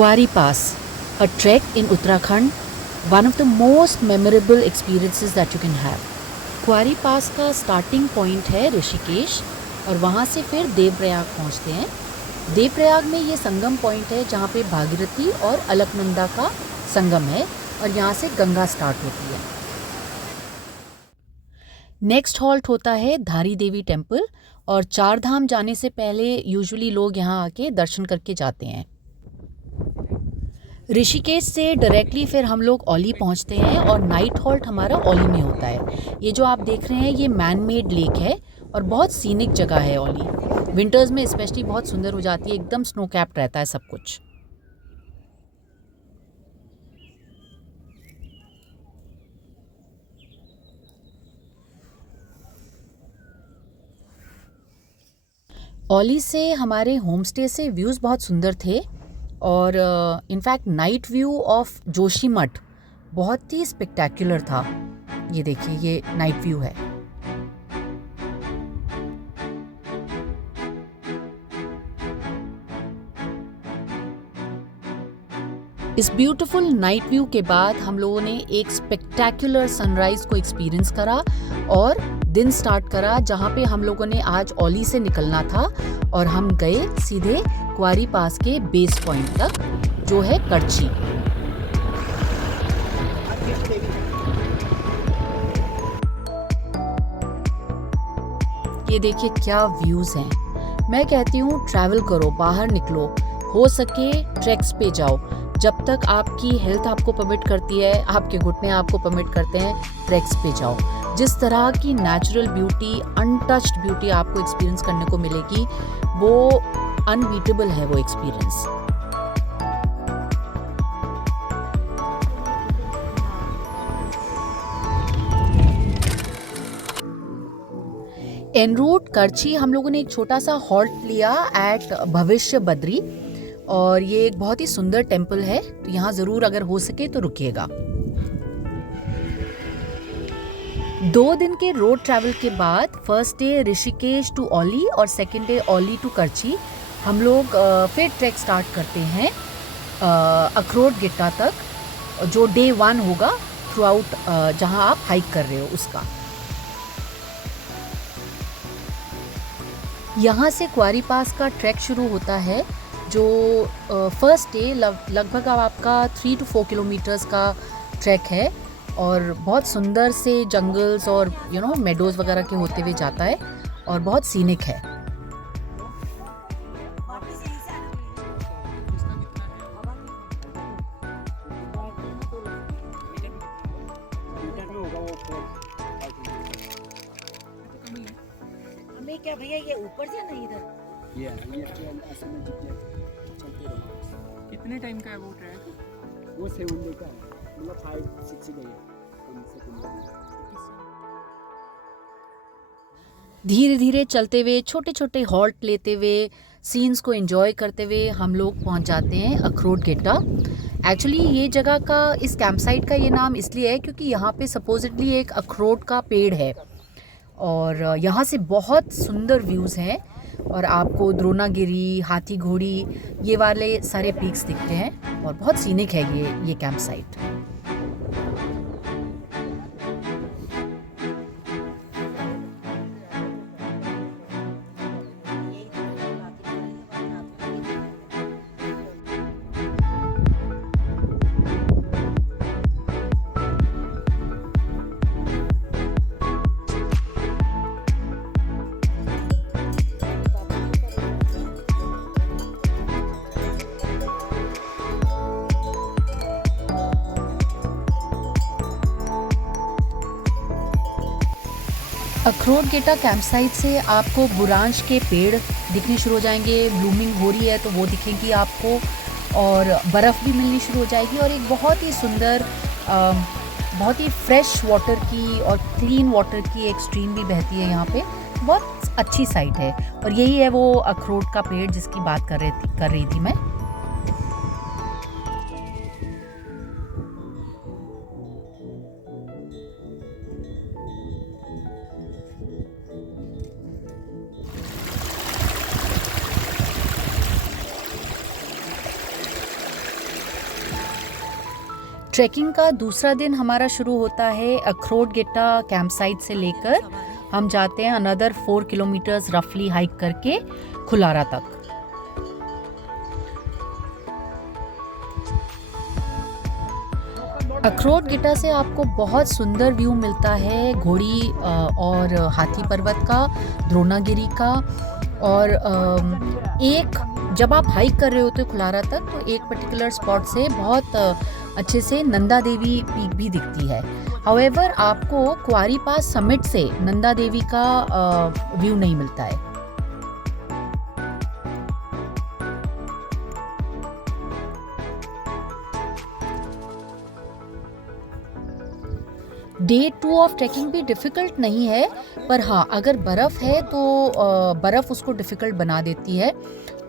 Kuari Pass, a trek in Uttarakhand, one of the most memorable experiences that you can have. क्वारी पास का starting point है ऋषिकेश और वहाँ से फिर देवप्रयाग पहुँचते हैं। देवप्रयाग में ये संगम पॉइंट है जहाँ पे भागीरथी और अलकनंदा का संगम है और यहाँ से गंगा स्टार्ट होती है। नेक्स्ट हॉल्ट होता है धारी देवी टेम्पल और चार धाम जाने से पहले यूजुअली लोग यहाँ आके दर्शन करके जाते हैं। ऋषिकेश से डायरेक्टली फिर हम लोग औली पहुँचते हैं और नाइट हॉल्ट हमारा औली में होता है। ये जो आप देख रहे हैं ये मैन मेड लेक है और बहुत सीनिक जगह है औली। विंटर्स में स्पेशली बहुत सुंदर हो जाती है, एकदम स्नो कैप्ड रहता है सब कुछ। औली से हमारे होम स्टे से व्यूज़ बहुत सुंदर थे और in fact night view of Joshimath बहुत ही स्पेक्टैकुलर था। ये देखिए ये नाइट व्यू है। इस ब्यूटीफुल नाइट व्यू के बाद हम लोगों ने एक स्पेक्टैकुलर सनराइज को एक्सपीरियंस करा और दिन स्टार्ट करा जहाँ पे हम लोगों ने आज औली से निकलना था और हम गए सीधे क्वारी पास के बेस पॉइंट तक जो है करची। ये देखिए क्या व्यूज़ हैं। मैं कहती हूँ ट्रैवल करो, बाहर निकलो, हो सके ट्रैक्स पे जाओ। जब तक आपकी हेल्थ आपको परमिट करती है, आपके घुटने आपको परमिट करते हैं, ट्रैक्स पे जाओ। जिस तरह की नेचुरल ब्यूटी, अनटच्ड ब्यूटी आपको एक्सपीरियंस करने को मिलेगी वो अनबीटेबल है वो एक्सपीरियंस। एन रूट करची हम लोगों ने एक छोटा सा हॉल्ट लिया एट भविष्य बद्री और ये एक बहुत ही सुंदर टेम्पल है, तो यहाँ ज़रूर अगर हो सके तो रुकिएगा। 2 दिन के रोड ट्रैवल के बाद first day Rishikesh to Auli और सेकंड डे औली टू करची हम लोग फिर ट्रैक स्टार्ट करते हैं अखरोट गिट्टा तक, जो डे 1 होगा थ्रू आउट जहाँ आप हाइक कर रहे हो उसका। यहाँ से क्वारी पास का ट्रैक शुरू होता है जो फर्स्ट डे लगभग आपका 3 to 4 किलोमीटर्स का ट्रैक है और बहुत सुंदर से जंगल्स और मेडोज़ वगैरह के होते हुए जाता है और बहुत सीनिक है। हमें क्या भैया ये ऊपर से ना इधर ये ऐसे में चलते रहो। कितने टाइम का है वो ट्रैक? वो 7 डे का है, मतलब 5-6 डे कम से कम। धीरे धीरे चलते हुए, छोटे छोटे हॉल्ट लेते हुए, सीन्स को एंजॉय करते हुए हम लोग पहुंच जाते हैं अखरोट गिट्टा। एक्चुअली ये जगह का, इस कैंप साइट का ये नाम इसलिए है क्योंकि यहाँ पे सपोजिटली एक अखरोट का पेड़ है और यहाँ से बहुत सुंदर व्यूज़ हैं और आपको द्रोणागिरी, हाथी घोड़ी ये वाले सारे पीक्स दिखते हैं और बहुत सीनिक है ये कैंप साइट। अखरोट गेटा कैंप साइट से आपको बुरांश के पेड़ दिखने शुरू हो जाएंगे, ब्लूमिंग हो रही है तो वो दिखेंगी आपको और बर्फ़ भी मिलनी शुरू हो जाएगी और एक बहुत ही सुंदर बहुत ही फ्रेश वाटर की और क्लीन वाटर की एक स्ट्रीम भी बहती है यहाँ पे। बहुत अच्छी साइट है और यही है वो अखरोट का पेड़ जिसकी बात कर रही थी मैं। ट्रैकिंग का दूसरा दिन हमारा शुरू होता है अखरोट गिट्टा कैंप साइट से लेकर हम जाते हैं अनदर 4 किलोमीटर्स रफली हाइक करके खुलारा तक। अखरोट गिट्टा से आपको बहुत सुंदर व्यू मिलता है घोड़ी और हाथी पर्वत का, द्रोणागिरी का, और एक जब आप हाइक कर रहे होते हो खुलारा तक तो एक पर्टिकुलर स्पॉट से बहुत अच्छे से नंदा देवी पीक भी दिखती है। हाउएवर आपको क्वारी पास समिट से नंदा देवी का व्यू नहीं मिलता है। डे 2 ऑफ ट्रैकिंग भी डिफ़िकल्ट नहीं है, पर हाँ अगर बर्फ़ है तो बर्फ़ उसको डिफ़िकल्ट बना देती है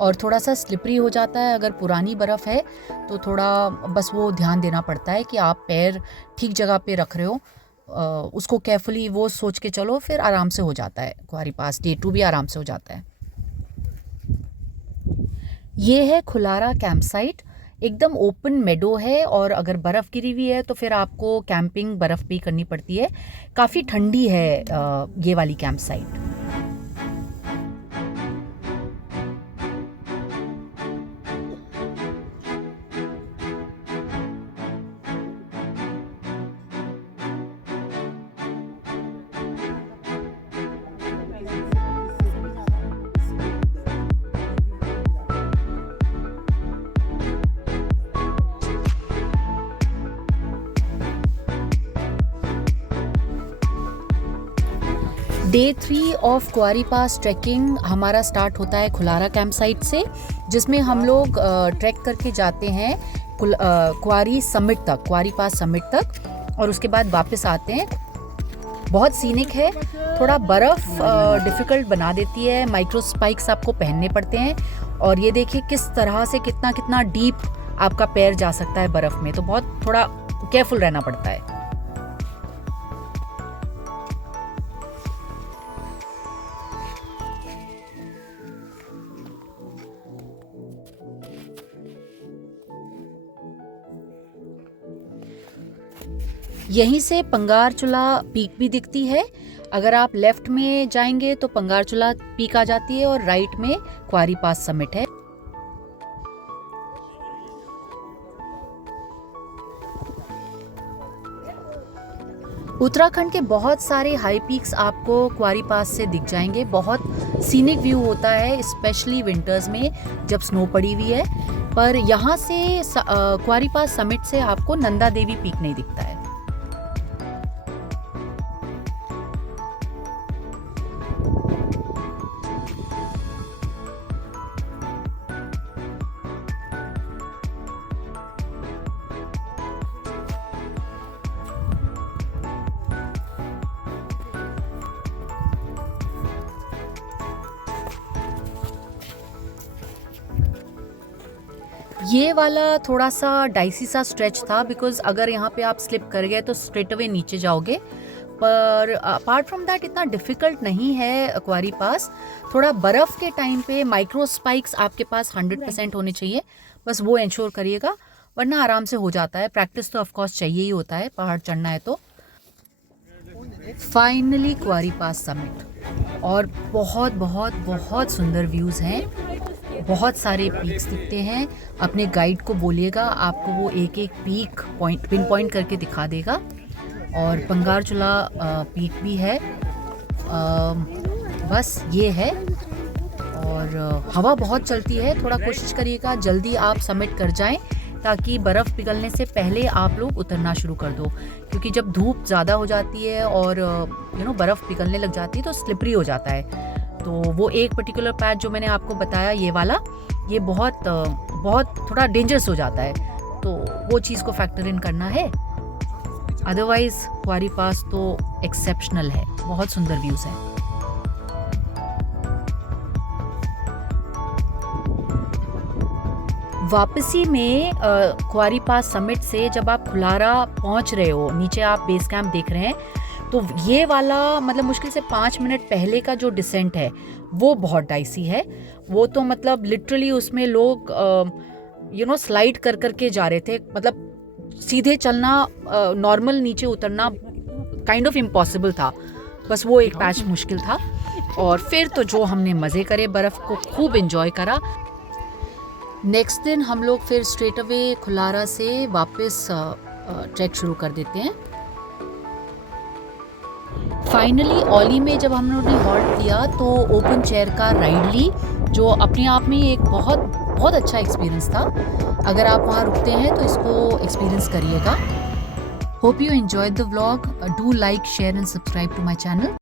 और थोड़ा सा स्लिपरी हो जाता है। अगर पुरानी बर्फ़ है तो थोड़ा बस वो ध्यान देना पड़ता है कि आप पैर ठीक जगह पे रख रहे हो, उसको केयरफुली वो सोच के चलो, फिर आराम से हो जाता है। क्वारी पास डे 2 भी आराम से हो जाता है। ये है खुलारा कैंप साइट, एकदम ओपन मेडो है और अगर बर्फ़ गिरी हुई है तो फिर आपको कैंपिंग बर्फ़ भी करनी पड़ती है। काफ़ी ठंडी है ये वाली camp site. Day 3 of Kuari pass trekking हमारा स्टार्ट होता है खुलारा कैंप साइट से, जिसमें हम लोग ट्रैक करके जाते हैं क्वारी समिट तक, क्वारी पास समिट तक, और उसके बाद वापस आते हैं। बहुत सीनिक है, थोड़ा बर्फ़ डिफ़िकल्ट बना देती है, माइक्रो स्पाइक्स आपको पहनने पड़ते हैं, और ये देखिए किस तरह से कितना डीप आपका पैर जा सकता है बर्फ़ में, तो बहुत थोड़ा केयरफुल रहना पड़ता है। यहीं से पंगारचुला पीक भी दिखती है। अगर आप लेफ्ट में जाएंगे तो पंगारचुला पीक आ जाती है और राइट में क्वारी पास समिट है। उत्तराखंड के बहुत सारे हाई पीक्स आपको क्वारी पास से दिख जाएंगे। बहुत सीनिक व्यू होता है, स्पेशली विंटर्स में जब स्नो पड़ी हुई है। पर यहाँ से क्वारी पास समिट से आपको नंदा देवी पीक नहीं दिखता है। ये वाला थोड़ा सा डाइसी सा स्ट्रेच था, बिकॉज अगर यहाँ पे आप स्लिप कर गए तो स्ट्रेट अवे नीचे जाओगे। पर अपार्ट फ्रॉम दैट इतना डिफ़िकल्ट नहीं है क्वारी पास। थोड़ा बर्फ़ के टाइम पे माइक्रो स्पाइक्स आपके पास 100% होने चाहिए, बस वो इंश्योर करिएगा, वरना आराम से हो जाता है। प्रैक्टिस तो ऑफकोर्स चाहिए ही होता है, पहाड़ चढ़ना है तो। फाइनली क्वारी पास समिट, और बहुत बहुत बहुत सुंदर व्यूज़ हैं, बहुत सारे पीक्स दिखते हैं। अपने गाइड को बोलिएगा, आपको वो एक एक पीक पिन पॉइंट करके दिखा देगा। और पंगारचुला पीक भी है। बस ये है, और हवा बहुत चलती है। थोड़ा कोशिश करिएगा जल्दी आप समिट कर जाएं, ताकि बर्फ़ पिघलने से पहले आप लोग उतरना शुरू कर दो, क्योंकि जब धूप ज़्यादा हो जाती है और बर्फ़ पिघलने लग जाती है तो स्लिपरी हो जाता है। तो वो एक पर्टिकुलर पैच जो मैंने आपको बताया, ये वाला, ये बहुत थोड़ा डेंजरस हो जाता है, तो वो चीज़ को फैक्टर इन करना है। अदरवाइज़ क्वारी पास तो एक्सेप्शनल है, बहुत सुंदर व्यूज़ हैं। वापसी में क्वारी पास समिट से जब आप खुलारा पहुंच रहे हो, नीचे आप बेस कैंप देख रहे हैं, तो ये वाला मतलब मुश्किल से 5 मिनट पहले का जो डिसेंट है वो बहुत डाइसी है। वो तो मतलब लिटरली उसमें लोग स्लाइड कर करके जा रहे थे, मतलब सीधे चलना, नॉर्मल नीचे उतरना काइंड ऑफ इम्पॉसिबल था, बस वो एक पैच मुश्किल था। और फिर तो जो हमने मज़े करे, बर्फ़ को खूब इन्जॉय करा। नेक्स्ट दिन हम लोग फिर स्ट्रेट अवे खुलारा से वापस ट्रैक शुरू कर देते हैं। फाइनली ओली में जब हम लोगों ने हॉल्ट किया तो ओपन चेयर का राइड ली, जो अपने आप में एक बहुत बहुत अच्छा एक्सपीरियंस था। अगर आप वहाँ रुकते हैं तो इसको एक्सपीरियंस करिएगा। Hope you enjoyed the vlog. Do like, share and subscribe to my channel.